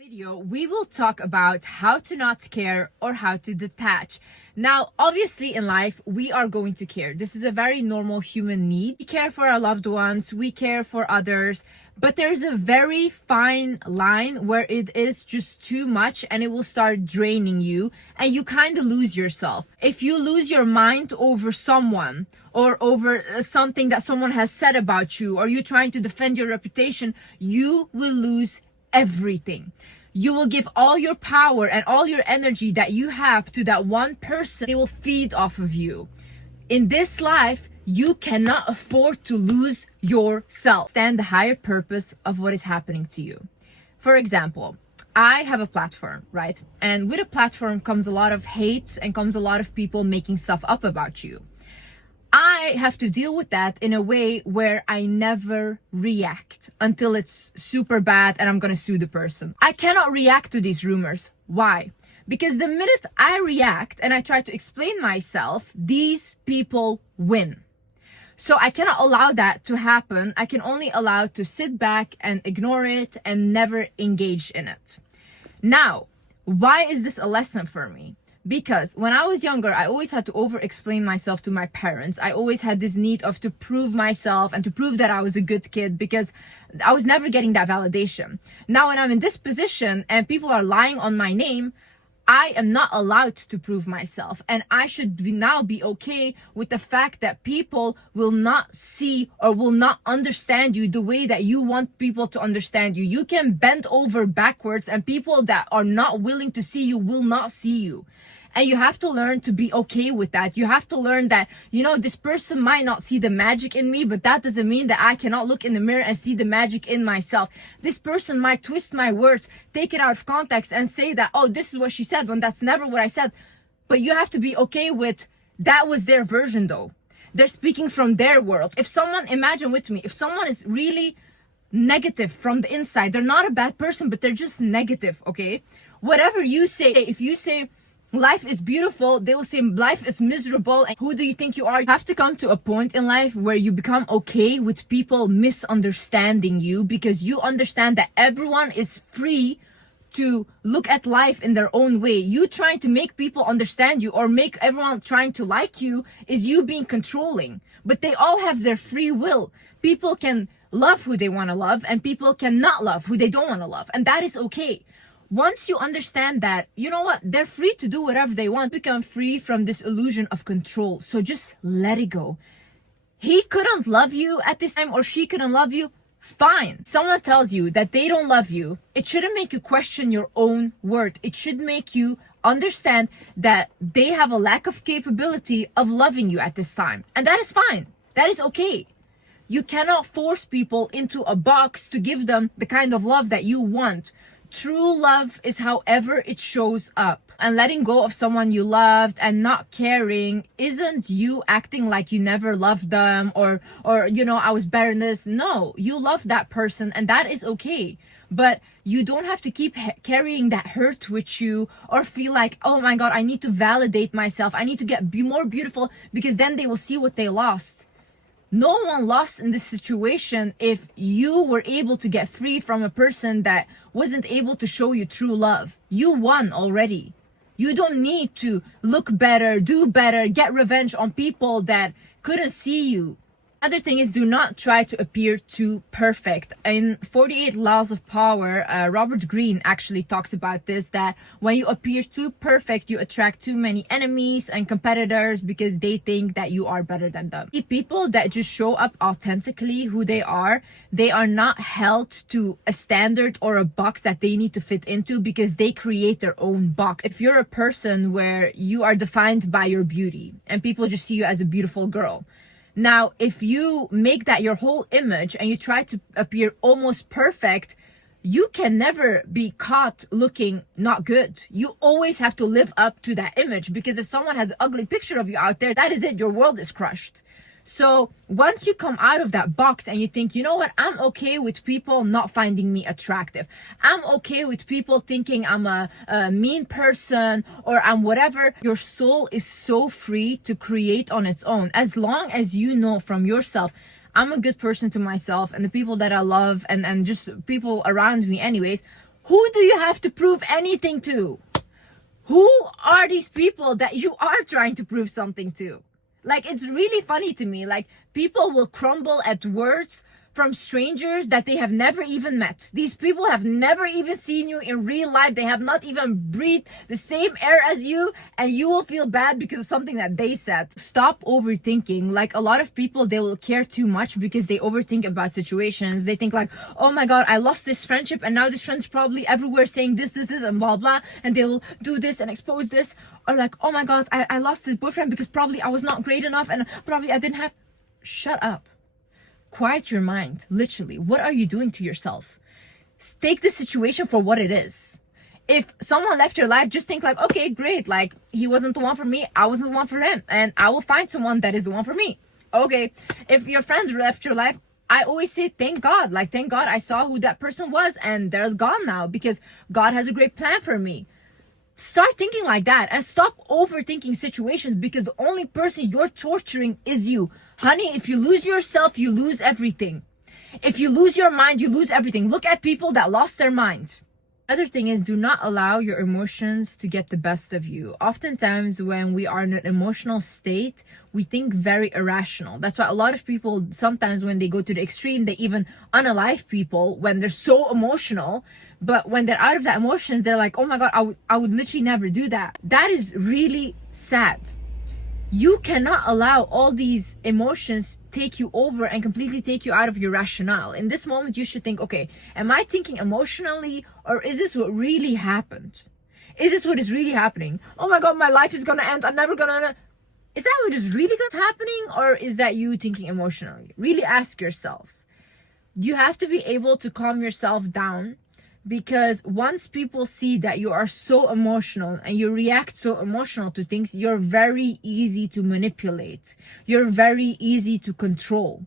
Video, we will talk about how to not care or how to detach. Now, obviously in life, we are going to care. This is a very normal human need. We care for our loved ones, we care for others, but there's a very fine line where it is just too much and it will start draining you and you kind of lose yourself. If you lose your mind over someone or over something that someone has said about you, or you trying to defend your reputation, you will lose everything. You will give all your power and all your energy that you have to that one person. They will feed off of you. In this life, you cannot afford to lose yourself. Stand the higher purpose of what is happening to you. For example, I have a platform, right? And with a platform comes a lot of hate and comes a lot of people making stuff up about you. I have to deal with that in a way where I never react until it's super bad and I'm gonna sue the person. I cannot react to these rumors. Why? Because the minute I react and I try to explain myself, these people win. So I cannot allow that to happen. I can only allow to sit back and ignore it and never engage in it. Now, why is this a lesson for me? Because when I was younger, I always had to over-explain myself to my parents. I always had this need of to prove myself and to prove that I was a good kid because I was never getting that validation. Now, when I'm in this position and people are lying on my name, I am not allowed to prove myself. And I should now be okay with the fact that people will not see or will not understand you the way that you want people to understand you. You can bend over backwards and people that are not willing to see you will not see you. And you have to learn to be okay with that. You have to learn that, you know, this person might not see the magic in me, but that doesn't mean that I cannot look in the mirror and see the magic in myself. This person might twist my words, take it out of context and say that, oh, this is what she said when that's never what I said. But you have to be okay with that was their version though. They're speaking from their world. If someone, imagine with me, if someone is really negative from the inside, they're not a bad person, but they're just negative, okay? Whatever you say, if you say, life is beautiful, they will say life is miserable and who do you think you are? You have to come to a point in life where you become okay with people misunderstanding you because you understand that everyone is free to look at life in their own way. You trying to make people understand you or make everyone trying to like you is you being controlling. But they all have their free will. People can love who they want to love and people cannot love who they don't want to love. And that is okay. Once you understand that, you know what, they're free to do whatever they want, become free from this illusion of control. So just let it go. He couldn't love you at this time or she couldn't love you, fine. Someone tells you that they don't love you, it shouldn't make you question your own worth. It should make you understand that they have a lack of capability of loving you at this time. And that is fine. That is okay. You cannot force people into a box to give them the kind of love that you want. True love is however it shows up. And letting go of someone you loved and not caring isn't you acting like you never loved them or you know, I was better than this. No, you love that person and that is okay. But you don't have to keep carrying that hurt with you or feel like, oh my God, I need to validate myself. I need to be more beautiful because then they will see what they lost. No one lost in this situation if you were able to get free from a person that wasn't able to show you true love. You won already. You don't need to look better, do better, get revenge on people that couldn't see you. Other thing is, do not try to appear too perfect. In 48 Laws of Power, Robert Greene actually talks about this, that when you appear too perfect, you attract too many enemies and competitors because they think that you are better than them. The people that just show up authentically who they are not held to a standard or a box that they need to fit into because they create their own box. If you're a person where you are defined by your beauty and people just see you as a beautiful girl, now, if you make that your whole image and you try to appear almost perfect, you can never be caught looking not good. You always have to live up to that image because if someone has an ugly picture of you out there, that is it. Your world is crushed. So once you come out of that box and you think, you know what, I'm okay with people not finding me attractive. I'm okay with people thinking I'm a mean person or I'm whatever. Your soul is so free to create on its own. As long as you know from yourself, I'm a good person to myself and the people that I love and just people around me anyways, Who do you have to prove anything to? Who are these people that you are trying to prove something to? Like, it's really funny to me. Like, people will crumble at words from strangers that they have never even met. These people have never even seen you in real life. They have not even breathed the same air as you, and you will feel bad because of something that they said. Stop overthinking. Like, a lot of people, they will care too much because they overthink about situations. They think like, oh my god, I lost this friendship, and now this friend's probably everywhere saying this, and blah blah, and they will do this and expose this. Or like, oh my god, I lost this boyfriend because probably I was not great enough, and probably I didn't have... Shut up. Quiet your mind. Literally, what are you doing to yourself? Take the situation for what it is. If someone left your life, just think like, okay, great, like, he wasn't the one for me, I wasn't the one for him, and I will find someone that is the one for me. Okay, if your friends left your life, I always say thank God. Like, thank God I saw who that person was, and they're gone now because God has a great plan for me. Start thinking like that and stop overthinking situations, because the only person you're torturing is you. Honey, if you lose yourself, you lose everything. If you lose your mind, you lose everything. Look at people that lost their mind. Other thing is, do not allow your emotions to get the best of you. Oftentimes when we are in an emotional state, we think very irrational. That's why a lot of people, sometimes when they go to the extreme, they even unalive people when they're so emotional. But when they're out of that emotions, they're like, oh my god, I would literally never do that. That is really sad. You cannot allow all these emotions take you over and completely take you out of your rationale. In this moment, you should think, okay, am I thinking emotionally, or is this what really happened? Is this what is really happening? Oh my god, my life is gonna end. I'm never gonna... Is that what is really happening, or is that you thinking emotionally? Really ask yourself. You have to be able to calm yourself down, because once people see that you are so emotional and you react so emotional to things, you're very easy to manipulate. You're very easy to control.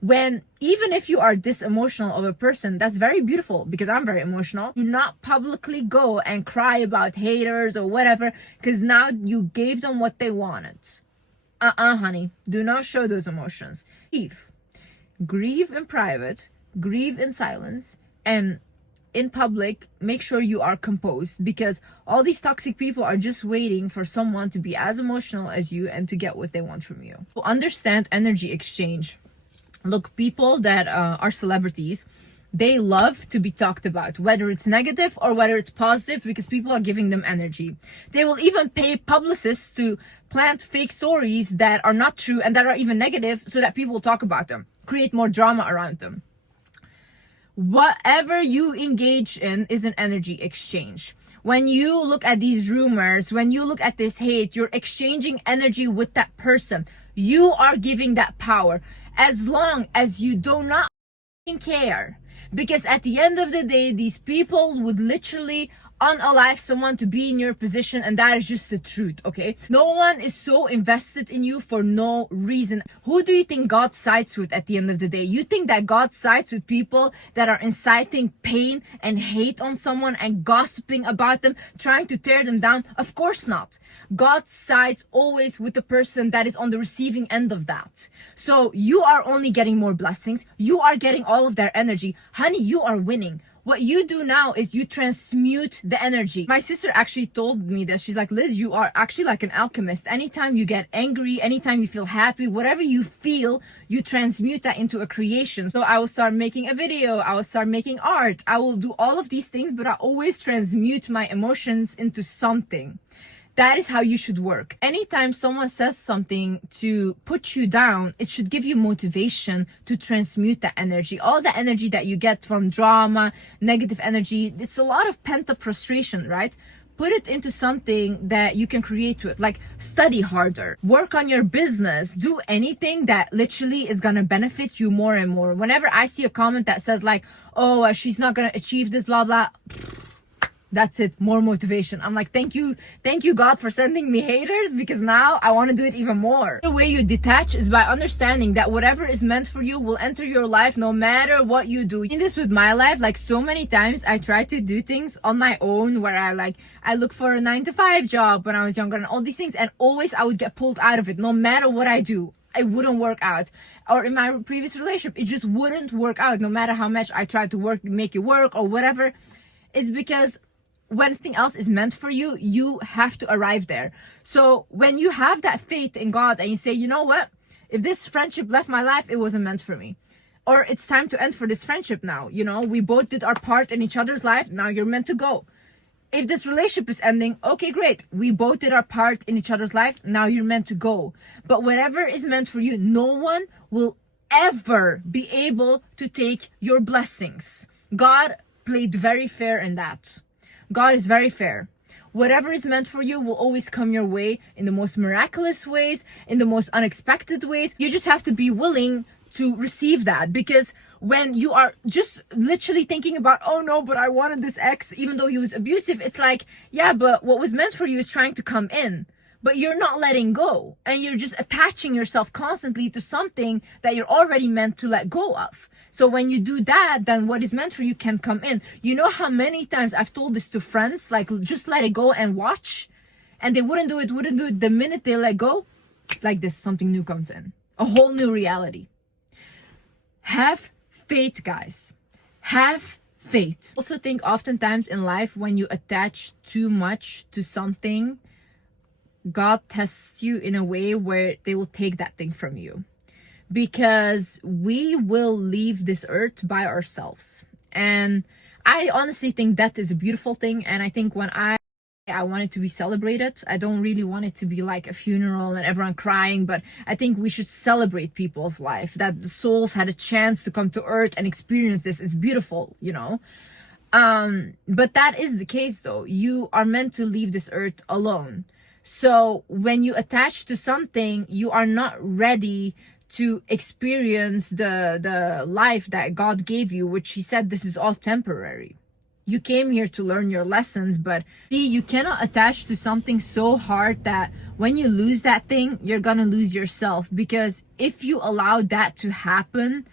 When, even if you are this emotional of a person, that's very beautiful, because I'm very emotional. Do not publicly go and cry about haters or whatever, because now you gave them what they wanted. Honey, do not show those emotions. Grieve in private, grieve in silence, and in public, make sure you are composed, because all these toxic people are just waiting for someone to be as emotional as you and to get what they want from you. So understand energy exchange. Look, people that are celebrities, they love to be talked about, whether it's negative or whether it's positive, because people are giving them energy. They will even pay publicists to plant fake stories that are not true and that are even negative, so that people will talk about them, create more drama around them. Whatever you engage in is an energy exchange. When you look at these rumors, when you look at this hate, you're exchanging energy with that person. You are giving that power, as long as you do not care. Because at the end of the day, these people would literally unalive someone to be in your position, and that is just the truth, okay? No one is so invested in you for no reason. Who do you think God sides with at the end of the day? You think that God sides with people that are inciting pain and hate on someone and gossiping about them, trying to tear them down? Of course not. God sides always with the person that is on the receiving end of that. So you are only getting more blessings. You are getting all of their energy. Honey, you are winning. What you do now is you transmute the energy. My sister actually told me that. She's like, Liz, you are actually like an alchemist. Anytime you get angry, anytime you feel happy, whatever you feel, you transmute that into a creation. So I will start making a video. I will start making art. I will do all of these things, but I always transmute my emotions into something. That is how you should work. Anytime someone says something to put you down, it should give you motivation to transmute that energy. All the energy that you get from drama, negative energy, it's a lot of pent-up frustration, right? Put it into something that you can create with, like study harder, work on your business, do anything that literally is gonna benefit you more and more. Whenever I see a comment that says like, oh, she's not gonna achieve this, blah, blah, that's it, more motivation. I'm like, thank you God for sending me haters, because now I want to do it even more. The way you detach is by understanding that whatever is meant for you will enter your life no matter what you do. In this with my life, like so many times I try to do things on my own, where I look for a 9-to-5 job when I was younger and all these things, and always I would get pulled out of it. No matter what I do, it wouldn't work out. Or in my previous relationship, it just wouldn't work out. No matter how much I tried to make it work or whatever, It's because when something else is meant for you, you have to arrive there. So when you have that faith in God and you say, you know what, if this friendship left my life, it wasn't meant for me, or it's time to end for this friendship now, you know, we both did our part in each other's life, now you're meant to go. If this relationship is ending, okay, great, we both did our part in each other's life, now you're meant to go. But whatever is meant for you, no one will ever be able to take your blessings. God played very fair in that. God is very fair. Whatever is meant for you will always come your way in the most miraculous ways, in the most unexpected ways. You just have to be willing to receive that, because when you are just literally thinking about, oh no, but I wanted this ex even though he was abusive, it's like, yeah, but what was meant for you is trying to come in, but you're not letting go, and you're just attaching yourself constantly to something that you're already meant to let go of. So when you do that, then what is meant for you can come in. You know how many times I've told this to friends, like, just let it go and watch, and they wouldn't do it. The minute they let go, like this, something new comes in, a whole new reality. Have faith, guys. Have faith. I also think oftentimes in life, when you attach too much to something, God tests you in a way where they will take that thing from you, because we will leave this earth by ourselves. And I honestly think that is a beautiful thing. And I think when I want it to be celebrated. I don't really want it to be like a funeral and everyone crying, but I think we should celebrate people's life, that the souls had a chance to come to earth and experience this. It's beautiful, you know. But that is the case though. You are meant to leave this earth alone. So when you attach to something, you are not ready to experience the life that God gave you, which he said this is all temporary. You came here to learn your lessons, but see, you cannot attach to something so hard that when you lose that thing, you're gonna lose yourself. Because if you allow that to happen,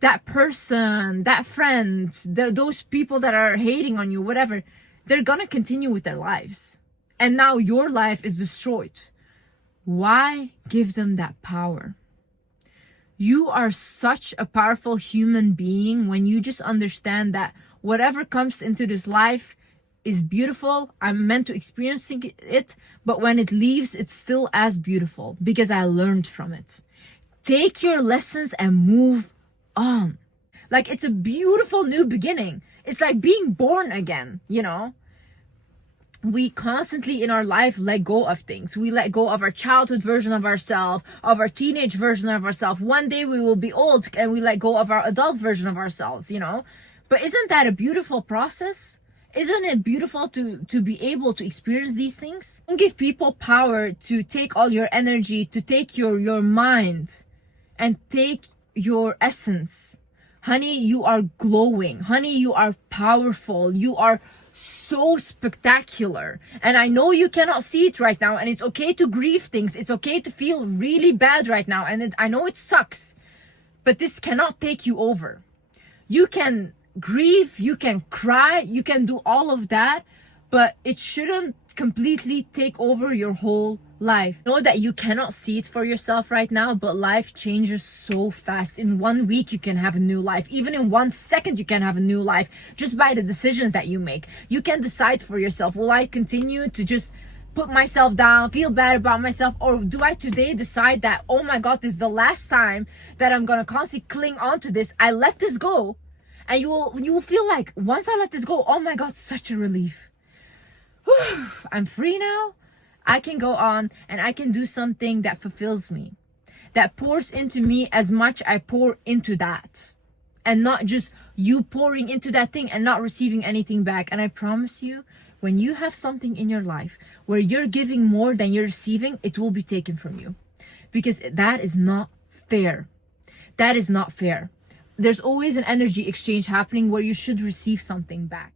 that person, that friend, those people that are hating on you, whatever, they're gonna continue with their lives. And now your life is destroyed. Why give them that power? You are such a powerful human being when you just understand that whatever comes into this life is beautiful. I'm meant to experience it, but when it leaves, it's still as beautiful because I learned from it. Take your lessons and move on. Like, it's a beautiful new beginning. It's like being born again, you know? We constantly in our life let go of things. We let go of our childhood version of ourselves, of our teenage version of ourselves. One day we will be old and we let go of our adult version of ourselves, you know? But isn't that a beautiful process? Isn't it beautiful to be able to experience these things? Don't give people power to take all your energy, to take your mind and take your essence. Honey, you are glowing. Honey, you are powerful. You are so spectacular. And I know you cannot see it right now, and it's okay to grieve things. It's okay to feel really bad right now. And I know it sucks, but this cannot take you over. You can grieve, you can cry, you can do all of that, but it shouldn't completely take over your whole life. Know that you cannot see it for yourself right now, but life changes so fast. In 1 week you can have a new life. Even in 1 second you can have a new life, just by the decisions that you make. You can decide for yourself, will I continue to just put myself down, feel bad about myself, or do I today decide that, oh my God, this is the last time that I'm gonna constantly cling on to this. I let this go. And you will feel like, once I let this go, oh my God, such a relief. Whew, I'm free now. I can go on and I can do something that fulfills me, that pours into me as much I pour into that, and not just you pouring into that thing and not receiving anything back. And I promise you, when you have something in your life where you're giving more than you're receiving, it will be taken from you, because that is not fair. That is not fair. There's always an energy exchange happening where you should receive something back.